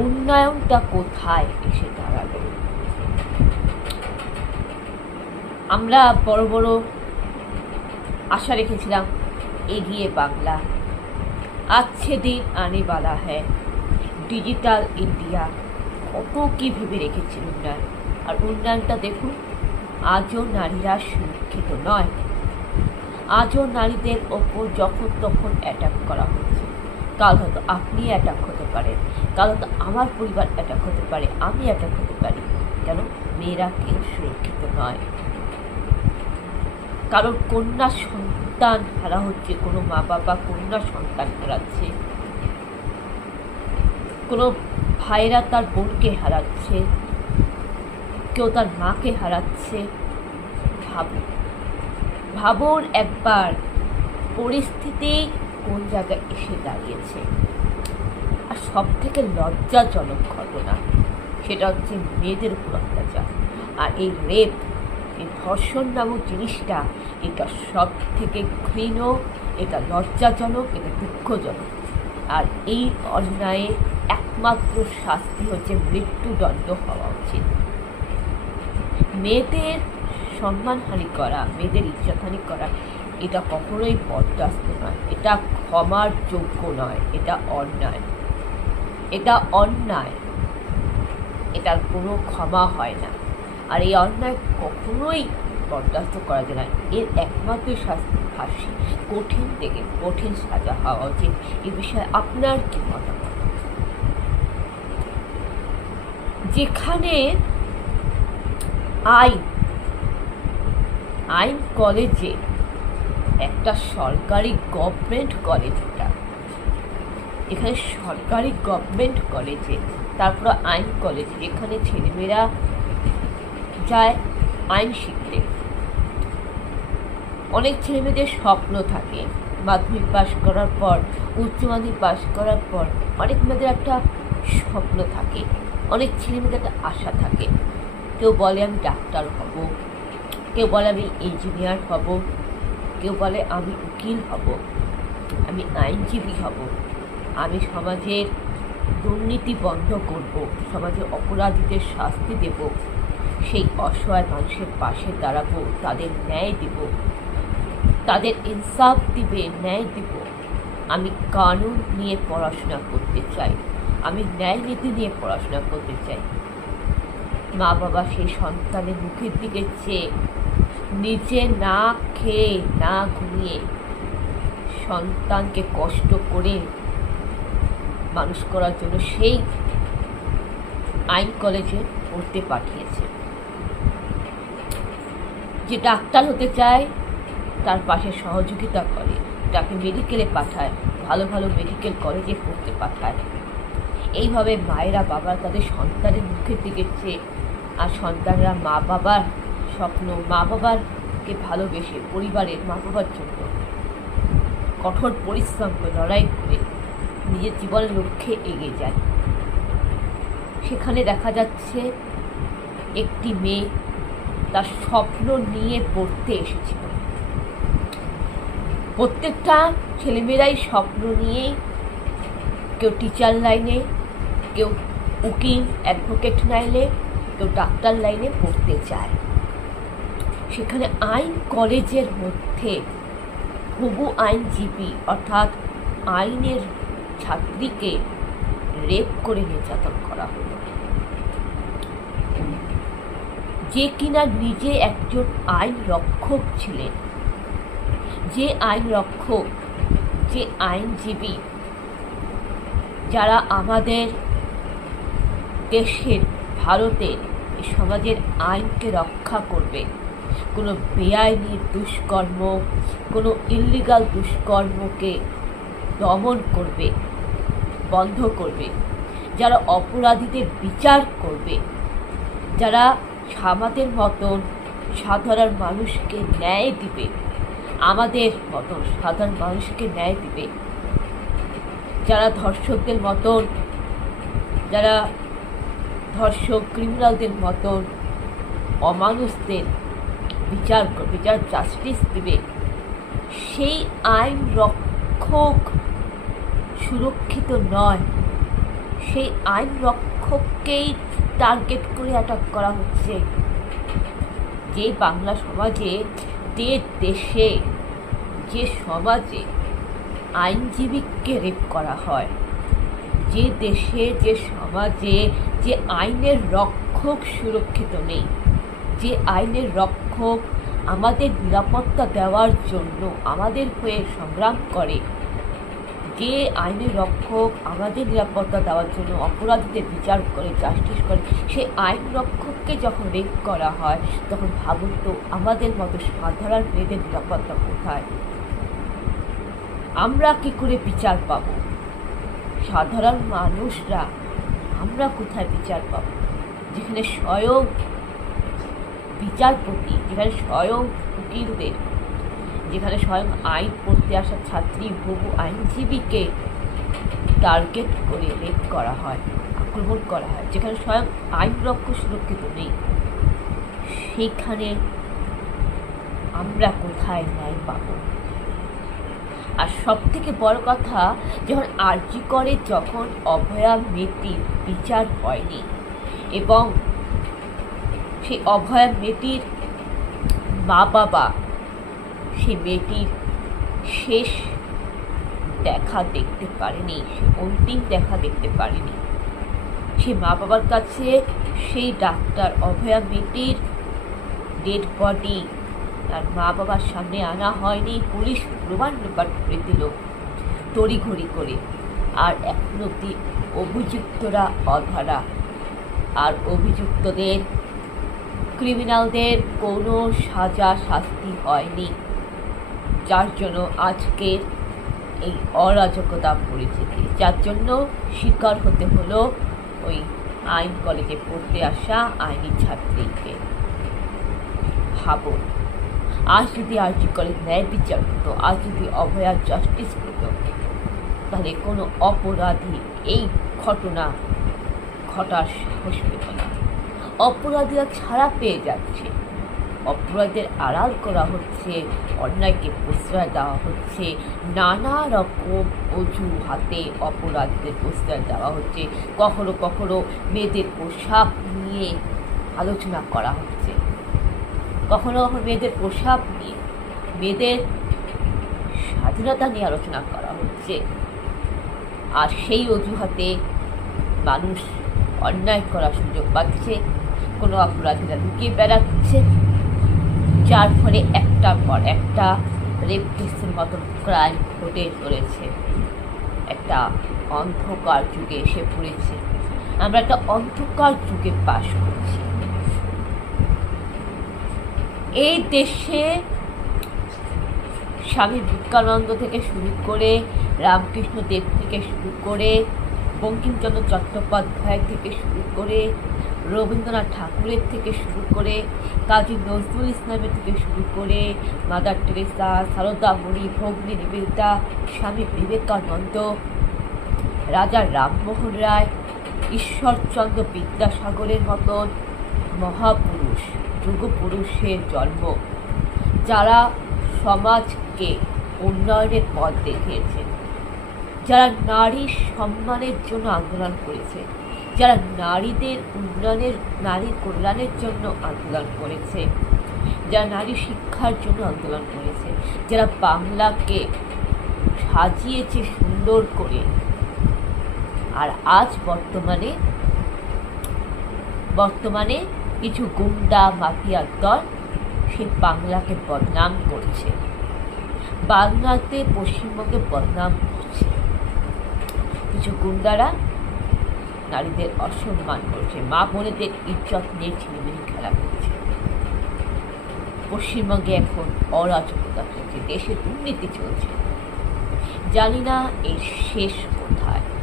উন্নয়নটা কোথায় এসে দাঁড়ালো? আমরা বড় বড় আশা রেখেছিলাম, এগিয়ে বাংলা, আজকে দিন আনে বালা হ্যাঁ, ডিজিটাল ইন্ডিয়া, কত কি ভেবে রেখেছিল উন্নয়ন। আর উন্নয়নটা দেখুন, আজও নারীরা সুরক্ষিত নয়। আজও নারীদের ওপর যখন তখন অ্যাটাক করা হচ্ছে। কাল হয়তো আপনি অ্যাটাক হতে পারেন, কাল হয়তো আমার পরিবার অ্যাটাক হতে পারে, আমি অ্যাটাক হতে পারি। কেন? মেয়েরা কেউ সুরক্ষিত নয়। কারণ কন্যা সন্তান হারা হচ্ছে, কোনো মা বাবা কন্যা সন্তান হারাচ্ছে, কোনো ভাইরা তার বোনকে হারাচ্ছে, কেউ তার মাকে হারাচ্ছে। ভাবুন একবার পরিস্থিতি কোন জায়গায় এসে দাঁড়িয়েছে। আর সব থেকে লজ্জাজনক ঘটনা সেটা হচ্ছে মেয়েদের উপর অত্যাচার। আর এই রেপ, এই ধর্ষণ নামক জিনিসটা, এটা সব থেকে ঘৃণ্য, এটা লজ্জাজনক, এটা দুঃখজনক। আর এই অন্যায়ের একমাত্র শাস্তি হচ্ছে মৃত্যুদণ্ড হওয়া উচিত। মেয়েদের সম্মানহানি করা, মেয়েদের ইজ্জতহানি করা, এটা কখনোই বরদাস্ত নয়, এটা ক্ষমার যোগ্য নয়, এটা অন্যায়, এটা অন্যায়, এটার কোনো ক্ষমা হয় না। আর এই অন্যায় কখনোই বরদাস্ত করা যায় না। এর একমাত্র শাস্তি ফাঁসি, কঠিন থেকে কঠিন সাজা হওয়া উচিত। এ বিষয়ে আপনার কি মতামত? যেখানে আইন কলেজে, একটা সরকারি গভর্নমেন্ট কলেজ, এখানে সরকারি গভর্নমেন্ট কলেজে, তারপর আইন কলেজ, যেখানে ছেলেমেয়েরা যায় আইন শিখতে। অনেক ছেলেমেয়েদের স্বপ্ন থাকে, মাধ্যমিক পাশ করার পর, উচ্চ মাধ্যমিক পাশ করার পর অনেক মেয়েদের একটা স্বপ্ন থাকে, অনেক ছেলেমেয়েদের একটা আশা থাকে। কেউ বলে আমি ডাক্তার হব, কেউ বলে আমি ইঞ্জিনিয়ার হব, কেউ বলে আমি উকিল হব, আমি আইনজীবী হব, আমি সমাজের দুর্নীতি বন্ধ করব, সমাজের অপরাধীদের শাস্তি দেব, সেই অসহায় মানুষের পাশে দাঁড়াবো, তাদের ন্যায় দেব, তাদের ইনসাফ দিবে, ন্যায় দেব। আমি কানুন নিয়ে পড়াশোনা করতে চাই, আমি ন্যায় নীতি নিয়ে পড়াশোনা করতে চাই। মা বাবা সেই সন্তানের মুখের দিকে চেয়ে, নিজে না খেয়ে না ঘুমিয়ে সন্তানকে কষ্ট করে মানুষ করার জন্য সেই আইন কলেজে পড়তে পাঠিয়েছে। যে ডাক্তার হতে চায় তার পাশে সহযোগিতা করে, তাকে মেডিকেলে পাঠায়, ভালো ভালো মেডিকেল কলেজে পড়তে পাঠায়। এইভাবে মায়েরা বাবা তাদের সন্তানের মুখের দিকে চেয়ে, আর সন্তানরা মা বাবার স্বপ্ন, মা বাবাকে ভালোবেসে, পরিবারের মা বাবার জন্য কঠোর পরিশ্রম করে, লড়াই করে নিজের জীবনের লক্ষ্যে এগিয়ে যায়। সেখানে দেখা যাচ্ছে একটি মেয়ে তার স্বপ্ন নিয়ে পড়তে এসেছিল। প্রত্যেকটা ছেলেমেয়েরাই স্বপ্ন নিয়েই, কেউ টিচার লাইনে, কেউ উকিল অ্যাডভোকেট লাইনে, কেউ ডাক্তার লাইনে পড়তে চায়। সেখানে আইন কলেজের মধ্যে হবু আইনজীবী অর্থাৎ আইনের ছাত্রীকে রেপ করে নির্যাতন করা হলো। যে কিনা নিজে একজন আইন রক্ষক ছিলেন, যে আইন রক্ষক, যে আইনজীবী, যারা আমাদের দেশের, ভারতের, সমাজের আইনকে রক্ষা করবে, কোনো বেআইনি দুষ্কর্ম, কোনো ইল্লিগাল দুষ্কর্মকে দমন করবে, বন্ধ করবে, যারা অপরাধীদের বিচার করবে, যারা আমাদের মতন সাধারণ মানুষকে ন্যায় দিবে, আমাদের মতন সাধারণ মানুষকে ন্যায় দিবে, যারা ধর্ষকদের মতন, যারা ধর্ষক ক্রিমিনালদের মতন অমানুষদের বিচার করবে, যারা জাস্টিস দিবে, সেই আইন রক্ষক সুরক্ষিত নয়, সেই আইন রক্ষককেই টার্গেট করে অ্যাটাক করা হচ্ছে। যে বাংলা সমাজে, দেশে, যে সমাজে আইনজীবীকে রেপ করা হয়, যে দেশে, যে সমাজে যে আইনের রক্ষক সুরক্ষিত নেই, যে আইনের রক্ষক আমাদের নিরাপত্তা দেওয়ার জন্য আমাদের হয়ে সংগ্রাম করে, যে আইনের রক্ষক আমাদের নিরাপত্তা দেওয়ার জন্য অপরাধীদের বিচার করে, জাস্টিস করে, সেই আইন রক্ষককে যখন রেপ করা হয়, তখন ভাবুন তো আমাদের মতো সাধারণ মেয়েদের নিরাপত্তা কোথায়? আমরা কি করে বিচার পাব? সাধারণ মানুষরা আমরা কোথায় বিচার পাব? যেখানে স্বয়ং বিচারপতি, যেখানে স্বয়ং উকিলদের, যেখানে স্বয়ং আইন পড়তে আসা ছাত্রী বহু আইনজীবীকে টার্গেট করে রেপ করা হয়, আক্রমণ করা হয়, যেখানে স্বয়ং আইন রক্ষক সুরক্ষিত নেই, সেখানে আমরা কোথায় ন্যায় পাব? আর সব থেকে বড় কথা, যখন আরজি করে, যখন অভয়া মেয়েটির বিচার হয়নি এবং সেই অভয়া মেয়েটির মা বাবা সেই মেয়েটির শেষ দেখা দেখতে পারেনি, অন্তিম দেখা দেখতে পারেনি, সে মা বাবার কাছে সেই ডাক্তার অভয়া মেয়েটির ডেড বডি তার মা বাবার সামনে আনা হয়নি। পুলিশ প্রমাণ লোপাট করে দিল তড়িঘড়ি করে, আর এখন অব্দি অভিযুক্তরা অধরা, আর অভিযুক্তদের, ক্রিমিনালদের কোনো সাজা শাস্তি হয়নি, যার জন্য আজকের এই অরাজকতা পরিস্থিতি, যার জন্য শিকার হতে হলো ওই আইন কলেজে পড়তে আসা আইনি ছাত্রীকে। ভাবুন, আজ যদি আরজি কলেজ ন্যায় বিচার হতো, আজ যদি অভয়া জাস্টিস হতো, তাহলে কোনো অপরাধী এই ঘটনা ঘটার সাহস পেত না। অপরাধীরা ছাড়া পেয়ে যাচ্ছে, অপরাধের আড়াল করা হচ্ছে, অন্যায়কে প্রশ্রয় দেওয়া হচ্ছে, নানা রকম অজুহাতে অপরাধীদের প্রশ্রয় দেওয়া হচ্ছে। কখনো কখনো মেয়েদের পোশাক নিয়ে আলোচনা করা হচ্ছে, কখনো কখনো মেয়েদের পোশাক নিয়ে, মেয়েদের স্বাধীনতা নিয়ে আলোচনা করা হচ্ছে। আর সেই অজুহাতে মানুষ অন্যায় করার সুযোগ পাচ্ছে, কোনো অপরাধীরা লুকিয়ে বেড়াচ্ছে, যার ফলে একটার পর একটা রেপ কেসের মতন ক্রাইম ঘটে চলেছে। একটা অন্ধকার যুগে এসে পড়েছে, আমরা একটা অন্ধকার যুগে বাস করছি। এই দেশে স্বামী বিবেকানন্দ থেকে শুরু করে, রামকৃষ্ণ দেব থেকে শুরু করে, বঙ্কিমচন্দ্র চট্টোপাধ্যায় থেকে শুরু করে, রবীন্দ্রনাথ ঠাকুরের থেকে শুরু করে, কাজী নজরুল ইসলামের থেকে শুরু করে, মাদার টেরেসা, সারদা মণি, ভগ্নী নিবেদিতা, স্বামী বিবেকানন্দ, রাজা রামমোহন রায়, ঈশ্বরচন্দ্র বিদ্যাসাগরের মতন মহাপুরুষ, যুগপুরুষের জন্ম, যারা সমাজকে উন্নয়নের পথ দেখিয়েছেন, যারা নারীর সম্মানের জন্য আন্দোলন করেছে, যারা নারীদের উন্নয়নের, নারী কল্যাণের জন্য আন্দোলন করেছে, যারা নারী শিক্ষার জন্য আন্দোলন করেছে, যারা বাংলাকে সাজিয়েছে সুন্দর করে। আর আজ বর্তমানে কিছু গুন্ডা মাফিয়ার দল সে বাংলাকে বদনাম করছে, বাংলাতে, পশ্চিমবঙ্গে বদনাম করছে। কিছু গুন্ডারা নারীদের অসম্মান করছে, মা বোনেদের ইজ্জত নিয়ে ছিনিমিনি খেলা করছে। পশ্চিমবঙ্গে এখন অরাজকতা চলছে, দেশে দুর্নীতি চলছে। জানি না এর শেষ কোথায়।